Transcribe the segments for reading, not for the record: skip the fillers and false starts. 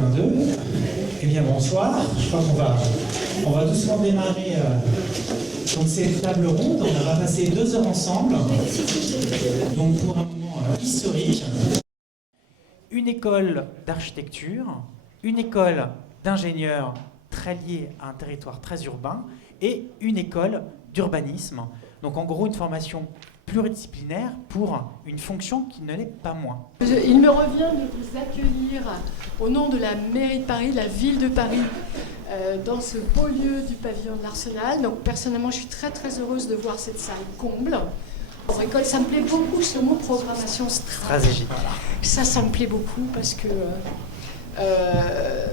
2. Eh bien, bonsoir. Je crois qu'on va doucement démarrer donc cette table ronde. On va passer 2 heures ensemble. Donc, pour un moment historique. Une école d'architecture, une école d'ingénieurs très liée à un territoire très urbain et une école d'urbanisme. Donc, en gros, une formation pluridisciplinaire pour une fonction qui ne l'est pas moins. Il me revient de vous accueillir au nom de la mairie de Paris, de la ville de Paris, dans ce beau lieu du pavillon de l'Arsenal. Donc personnellement, je suis très très heureuse de voir cette salle comble. En école, ça me plaît beaucoup ce mot programmation stratégique. Ça me plaît beaucoup parce que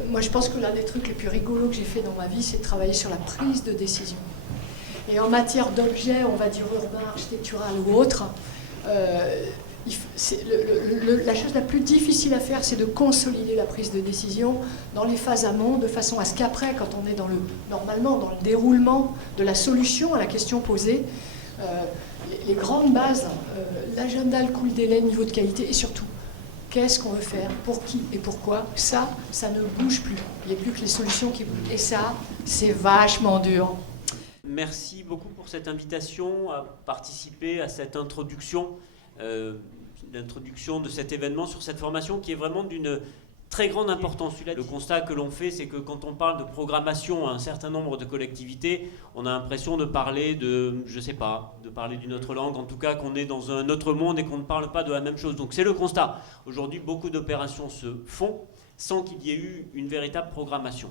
moi je pense que l'un des trucs les plus rigolos que j'ai fait dans ma vie, c'est de travailler sur la prise de décision. Et en matière d'objets, on va dire urbain, architectural ou autre, la chose la plus difficile à faire, c'est de consolider la prise de décision dans les phases amont, de façon à ce qu'après, quand on est normalement dans le déroulement de la solution à la question posée, les grandes bases, l'agenda, le coût, le délai, le niveau de qualité, et surtout, qu'est-ce qu'on veut faire, pour qui et pourquoi, ça ne bouge plus. Il n'y a plus que les solutions qui bougent. Et ça, c'est vachement dur. Merci beaucoup pour cette invitation à participer à cette introduction, l'introduction de cet événement sur cette formation qui est vraiment d'une très grande importance. Le constat que l'on fait, c'est que quand on parle de programmation à un certain nombre de collectivités, on a l'impression de parler de, je sais pas, de parler d'une autre langue, en tout cas qu'on est dans un autre monde et qu'on ne parle pas de la même chose. Donc c'est le constat. Aujourd'hui, beaucoup d'opérations se font sans qu'il y ait eu une véritable programmation.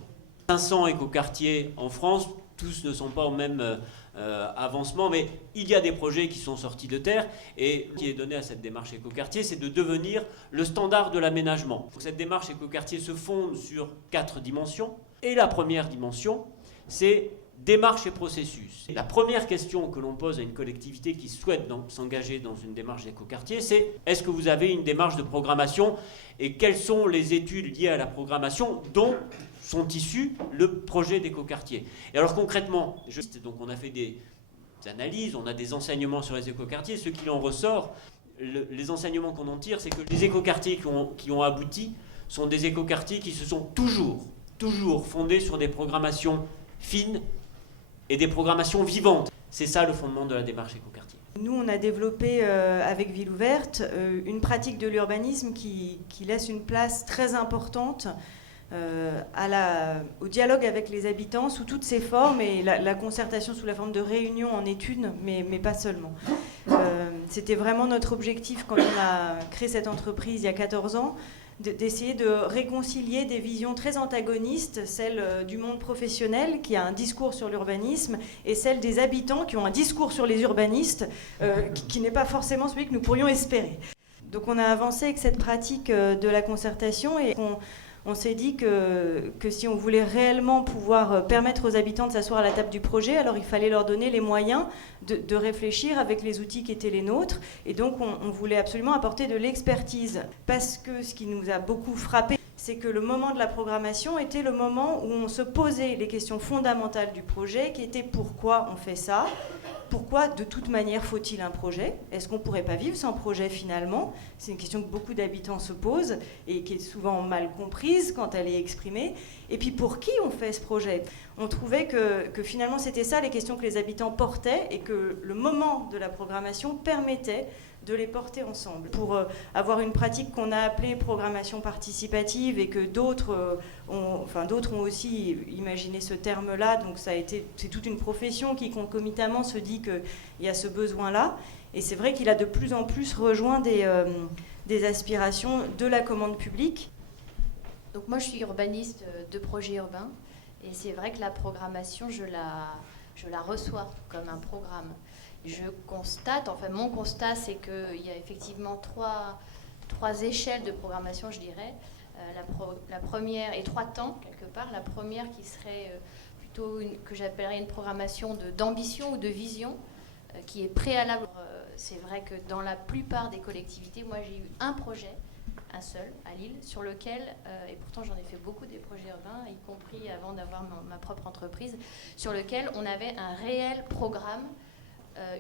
500 écoquartiers en France, tous ne sont pas au même avancement, mais il y a des projets qui sont sortis de terre et ce qui est donné à cette démarche écoquartier, c'est de devenir le standard de l'aménagement. Cette démarche écoquartier se fonde sur 4 dimensions et la première dimension, c'est démarche et processus. La première question que l'on pose à une collectivité qui souhaite s'engager dans une démarche d'écoquartier, c'est est-ce que vous avez une démarche de programmation et quelles sont les études liées à la programmation dont sont issus le projet d'écoquartier. Et alors concrètement, donc on a fait des analyses, on a des enseignements sur les écoquartiers. Ce qui en ressort, les enseignements qu'on en tire, c'est que les écoquartiers qui ont abouti sont des écoquartiers qui se sont toujours fondés sur des programmations fines et des programmations vivantes. C'est ça le fondement de la démarche écoquartier. Nous, on a développé avec Ville Ouverte une pratique de l'urbanisme qui laisse une place très importante au dialogue avec les habitants sous toutes ses formes et la concertation sous la forme de réunions en études, mais pas seulement. C'était vraiment notre objectif quand on a créé cette entreprise il y a 14 ans, d'essayer de réconcilier des visions très antagonistes, celle du monde professionnel qui a un discours sur l'urbanisme et celle des habitants qui ont un discours sur les urbanistes qui n'est pas forcément celui que nous pourrions espérer. Donc on a avancé avec cette pratique de la concertation et on s'est dit que si on voulait réellement pouvoir permettre aux habitants de s'asseoir à la table du projet, alors il fallait leur donner les moyens de réfléchir avec les outils qui étaient les nôtres. Et donc on voulait absolument apporter de l'expertise. Parce que ce qui nous a beaucoup frappé, c'est que le moment de la programmation était le moment où on se posait les questions fondamentales du projet, qui étaient pourquoi on fait ça ? Pourquoi, de toute manière, faut-il un projet ? Est-ce qu'on ne pourrait pas vivre sans projet, finalement ? C'est une question que beaucoup d'habitants se posent et qui est souvent mal comprise quand elle est exprimée. Et puis, pour qui on fait ce projet ? On trouvait que finalement, c'était ça les questions que les habitants portaient et que le moment de la programmation permettait de les porter ensemble. Pour avoir une pratique qu'on a appelée programmation participative et que d'autres ont aussi imaginé ce terme-là, donc c'est toute une profession qui concomitamment se dit qu'il y a ce besoin-là. Et c'est vrai qu'il a de plus en plus rejoint des aspirations de la commande publique. Donc moi, je suis urbaniste de projets urbains et c'est vrai que la programmation, je la reçois comme un programme. Je constate, enfin mon constat, c'est qu'il y a effectivement trois échelles de programmation, je dirais. La première, et 3 temps, quelque part. La première qui serait plutôt que j'appellerais une programmation d'ambition ou de vision, qui est préalable. C'est vrai que dans la plupart des collectivités, moi j'ai eu un projet, un seul, à Lille, sur lequel, et pourtant j'en ai fait beaucoup des projets urbains, y compris avant d'avoir ma propre entreprise, sur lequel on avait un réel programme,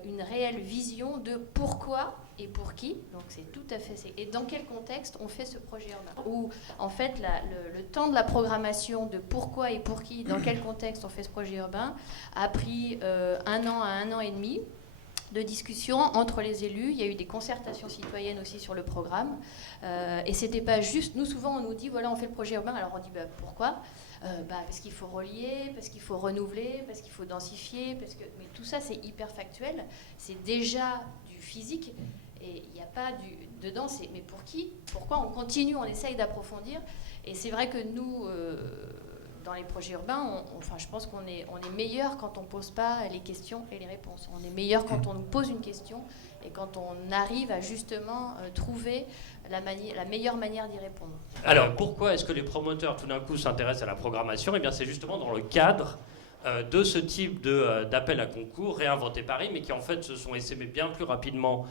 une réelle vision de pourquoi et pour qui. Donc c'est tout à fait... Et dans quel contexte on fait ce projet urbain? Où en fait le temps de la programmation de pourquoi et pour qui, dans quel contexte on fait ce projet urbain, a pris 1 an à 1 an et demi de discussion entre les élus. Il y a eu des concertations citoyennes aussi sur le programme. Et c'était pas juste... Nous, souvent, on nous dit, voilà, on fait le projet urbain. Alors on dit, pourquoi ? Parce qu'il faut relier, parce qu'il faut renouveler, parce qu'il faut densifier. Mais tout ça, c'est hyper factuel. C'est déjà du physique. Et il n'y a pas dedans, mais pour qui ? Pourquoi on continue, on essaye d'approfondir. Et c'est vrai que nous... dans les projets urbains, je pense qu'on est meilleur quand on ne pose pas les questions et les réponses. On est meilleur quand on nous pose une question et quand on arrive à justement trouver la meilleure manière d'y répondre. Alors, pourquoi est-ce que les promoteurs, tout d'un coup, s'intéressent à la programmation ? Eh bien, c'est justement dans le cadre de ce type d'appel à concours, Réinventer Paris, mais qui, en fait, se sont essaimés bien plus rapidement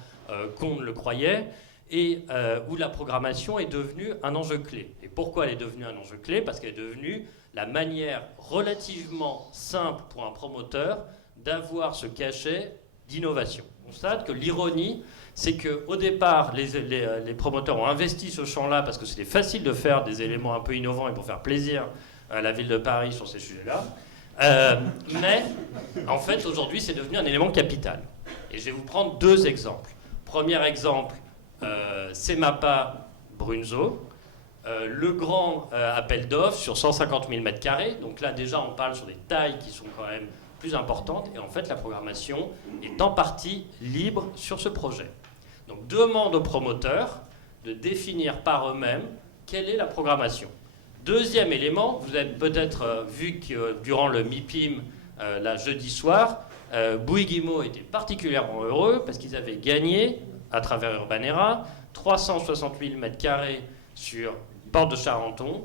qu'on ne le croyait, et où la programmation est devenue un enjeu clé. Et pourquoi elle est devenue un enjeu clé ? Parce qu'elle est devenue la manière relativement simple pour un promoteur d'avoir ce cachet d'innovation. On constate que l'ironie, c'est qu'au départ, les promoteurs ont investi ce champ-là parce que c'était facile de faire des éléments un peu innovants et pour faire plaisir à la ville de Paris sur ces sujets-là. Mais, en fait, aujourd'hui, c'est devenu un élément capital. Et je vais vous prendre 2 exemples. Premier exemple, CEMAPA Brunzo. Le grand appel d'offres sur 150 000 m². Donc là, déjà, on parle sur des tailles qui sont quand même plus importantes. Et en fait, la programmation est en partie libre sur ce projet. Donc, demande aux promoteurs de définir par eux-mêmes quelle est la programmation. Deuxième élément, vous avez peut-être vu que durant le MIPIM, jeudi soir, Bouygues Immo était particulièrement heureux parce qu'ils avaient gagné, à travers Urbanera, 360 000 m² sur Porte de Charenton.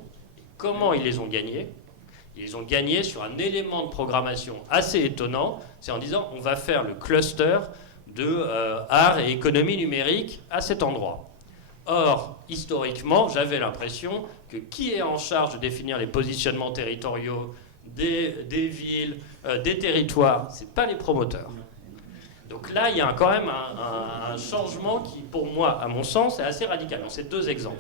Comment ils les ont gagnés ? Ils les ont gagnés sur un élément de programmation assez étonnant, c'est en disant on va faire le cluster de art et économie numérique à cet endroit. Or, historiquement, j'avais l'impression que qui est en charge de définir les positionnements territoriaux des villes, des territoires, c'est pas les promoteurs. Donc là, il y a quand même un changement qui, pour moi, à mon sens, est assez radical dans ces 2 exemples.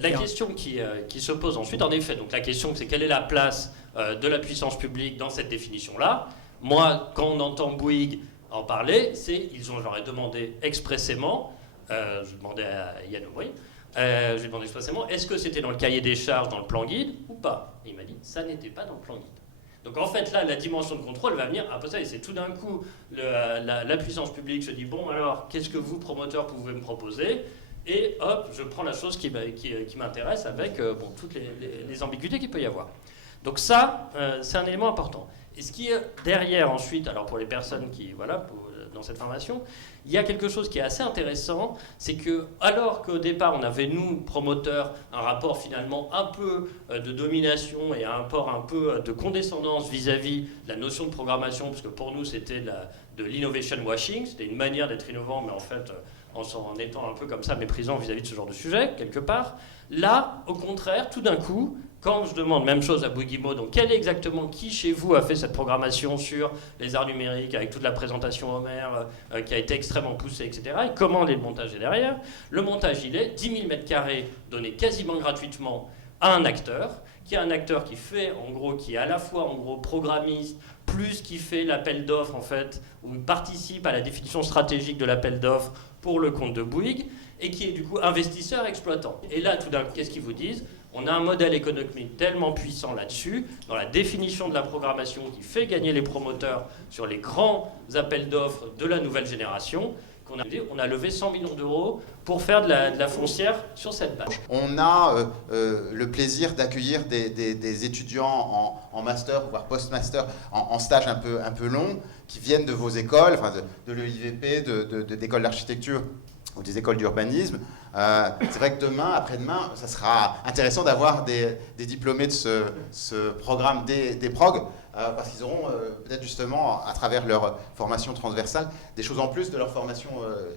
La question qui se pose ensuite, en effet, donc la question c'est quelle est la place de la puissance publique dans cette définition-là. Moi, quand on entend Bouygues en parler, je leur ai demandé expressément, je demandais à Yann Aubry, je lui ai demandé expressément, est-ce que c'était dans le cahier des charges, dans le plan guide ou pas ? Et il m'a dit, ça n'était pas dans le plan guide. Donc en fait, là, la dimension de contrôle va venir un peu ça, et c'est tout d'un coup, la puissance publique se dit, bon alors, qu'est-ce que vous, promoteurs, pouvez me proposer ? Et hop, je prends la chose qui m'intéresse avec toutes les ambiguïtés qu'il peut y avoir. Donc ça, c'est un élément important. Et ce qui est derrière ensuite, alors pour les personnes qui, dans cette formation, il y a quelque chose qui est assez intéressant, c'est que alors qu'au départ on avait, nous, promoteurs, un rapport finalement un peu de domination et un rapport un peu de condescendance vis-à-vis de la notion de programmation, parce que pour nous c'était de l'innovation washing, c'était une manière d'être innovant, mais en fait en étant un peu comme ça méprisant vis-à-vis de ce genre de sujet, quelque part. Là, au contraire, tout d'un coup, quand je demande même chose à Bouygues Immo, donc quel est exactement qui chez vous a fait cette programmation sur les arts numériques avec toute la présentation Homer qui a été extrêmement poussée, etc. Et comment le montage est derrière ? Le montage, il est 10 000 m² donnés quasiment gratuitement à un acteur, qui est un acteur qui fait, en gros, qui est à la fois, en gros, programmiste, plus qui fait l'appel d'offres, en fait, ou participe à la définition stratégique de l'appel d'offres pour le compte de Bouygues, et qui est du coup investisseur exploitant. Et là, tout d'un coup, qu'est-ce qu'ils vous disent ? On a un modèle économique tellement puissant là-dessus, dans la définition de la programmation qui fait gagner les promoteurs sur les grands appels d'offres de la nouvelle génération, qu'on a levé 100 millions d'euros pour faire de la foncière sur cette base. On a le plaisir d'accueillir des étudiants en master, voire post-master, en stage un peu long, qui viennent de vos écoles, enfin de l'EIVP, d'écoles d'architecture ou des écoles d'urbanisme. C'est vrai que demain, après-demain, ça sera intéressant d'avoir des diplômés de ce programme des prog, parce qu'ils auront peut-être justement, à travers leur formation transversale, des choses en plus de leur formation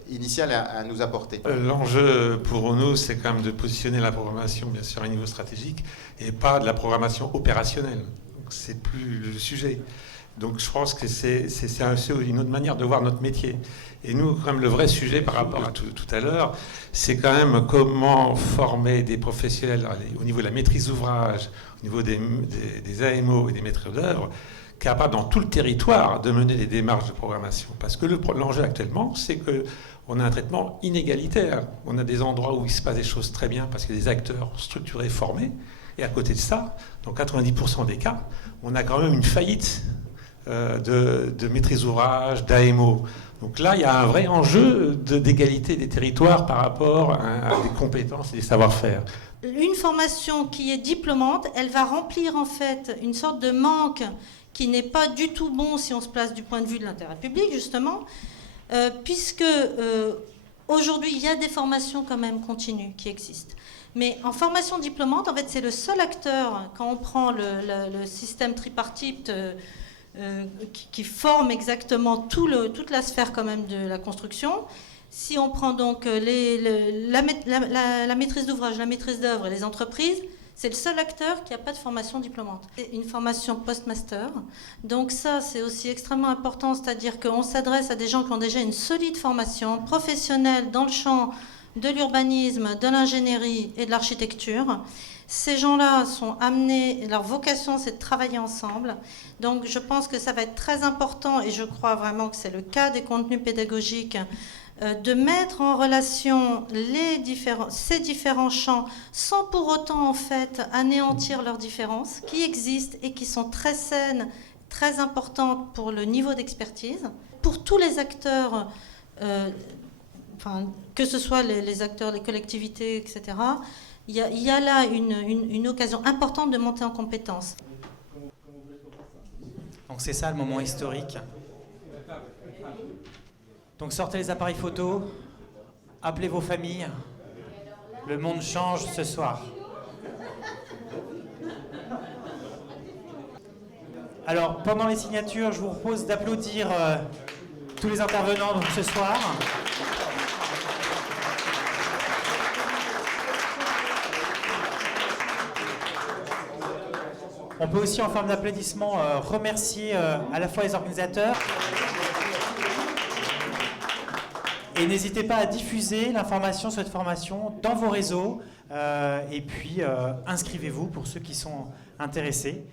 initiale à nous apporter. L'enjeu pour nous, c'est quand même de positionner la programmation, bien sûr, à un niveau stratégique, et pas de la programmation opérationnelle. Donc, c'est plus le sujet. Donc je pense que c'est une autre manière de voir notre métier. Et nous, quand même, le vrai sujet par rapport à tout à l'heure, c'est quand même comment former des professionnels au niveau de la maîtrise d'ouvrage, au niveau des AMO et des maîtres d'œuvre, capables dans tout le territoire de mener des démarches de programmation. Parce que l'enjeu actuellement, c'est qu'on a un traitement inégalitaire. On a des endroits où il se passe des choses très bien parce qu'il y a des acteurs structurés, formés. Et à côté de ça, dans 90% des cas, on a quand même une faillite de maîtrise d'ouvrage, d'AMO. Donc là, il y a un vrai enjeu d'égalité des territoires par rapport à des compétences et des savoir-faire. Une formation qui est diplômante, elle va remplir en fait une sorte de manque qui n'est pas du tout bon si on se place du point de vue de l'intérêt public, justement, puisque aujourd'hui, il y a des formations quand même continues qui existent. Mais en formation diplômante, en fait, c'est le seul acteur, quand on prend le système tripartite qui forme exactement toute la sphère quand même de la construction. Si on prend donc la maîtrise d'ouvrage, la maîtrise d'œuvre et les entreprises, c'est le seul acteur qui n'a pas de formation diplômante. C'est une formation post-master. Donc ça, c'est aussi extrêmement important, c'est-à-dire qu'on s'adresse à des gens qui ont déjà une solide formation professionnelle dans le champ de l'urbanisme, de l'ingénierie et de l'architecture. Ces gens-là sont amenés, leur vocation c'est de travailler ensemble. Donc je pense que ça va être très important, et je crois vraiment que c'est le cas des contenus pédagogiques, de mettre en relation ces différents champs sans pour autant en fait anéantir leurs différences qui existent et qui sont très saines, très importantes pour le niveau d'expertise. Pour tous les acteurs, que ce soit les acteurs, les collectivités, etc., il y a là une occasion importante de monter en compétences. Donc c'est ça le moment historique. Donc sortez les appareils photo, appelez vos familles. Le monde change ce soir. Alors pendant les signatures, je vous propose d'applaudir tous les intervenants donc, ce soir. On peut aussi, en forme d'applaudissement, remercier à la fois les organisateurs. Et n'hésitez pas à diffuser l'information sur cette formation dans vos réseaux. Et puis, inscrivez-vous pour ceux qui sont intéressés.